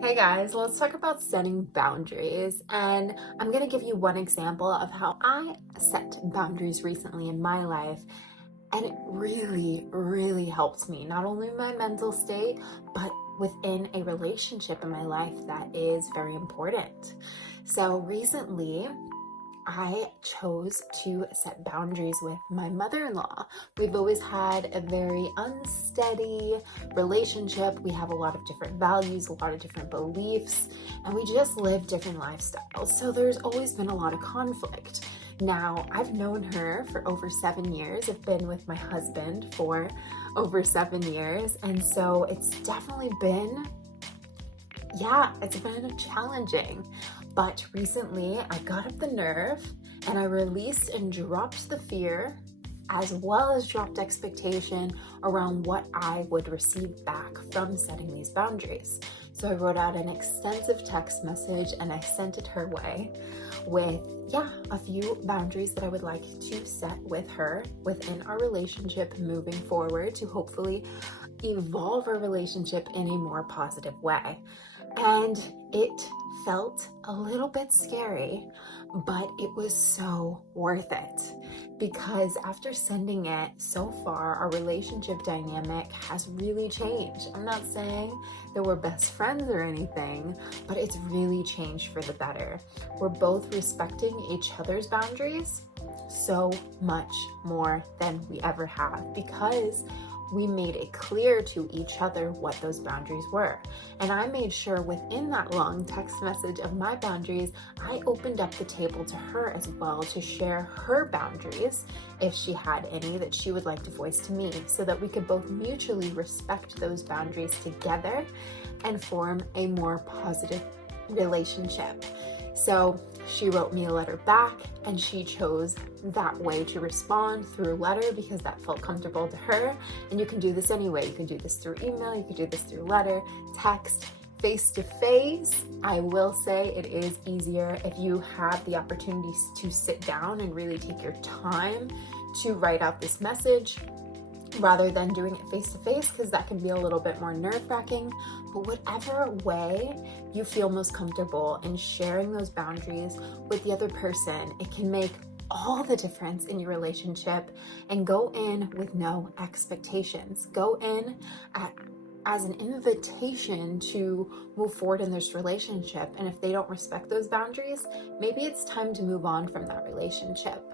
Hey guys, let's talk about setting boundaries. And I'm going to give you one example of how I set boundaries recently in my life. And it really, really helped me, not only in my mental state, but within a relationship in my life that is very important. So recently, I chose to set boundaries with my mother-in-law. We've always had a very unsteady relationship. We have a lot of different values, a lot of different beliefs, and we just live different lifestyles. So there's always been a lot of conflict. Now, I've known her for over 7 years. I've been with my husband for over 7 years. And so it's definitely been it's been challenging. But recently I got up the nerve and I released and dropped the fear as well as dropped expectation around what I would receive back from setting these boundaries. So I wrote out an extensive text message and I sent it her way with a few boundaries that I would like to set with her within our relationship moving forward to hopefully evolve our relationship in a more positive way. And it felt a little bit scary, but it was so worth it because after sending it so far, our relationship dynamic has really changed. I'm not saying that we're best friends or anything, but it's really changed for the better. We're both respecting each other's boundaries so much more than we ever have because we made it clear to each other what those boundaries were. And I made sure within that long text message of my boundaries, I opened up the table to her as well to share her boundaries, if she had any that she would like to voice to me, so that we could both mutually respect those boundaries together and form a more positive relationship. So she wrote me a letter back and she chose that way to respond through letter because that felt comfortable to her. And you can do this anyway. You can do this through email, you can do this through letter, text, face to face. I will say it is easier if you have the opportunity to sit down and really take your time to write out this message rather than doing it face to face, because that can be a little bit more nerve-wracking. But whatever way you feel most comfortable in sharing those boundaries with the other person, it can make all the difference in your relationship. And go in with no expectations. Go in as an invitation to move forward in this relationship. And if they don't respect those boundaries, maybe it's time to move on from that relationship.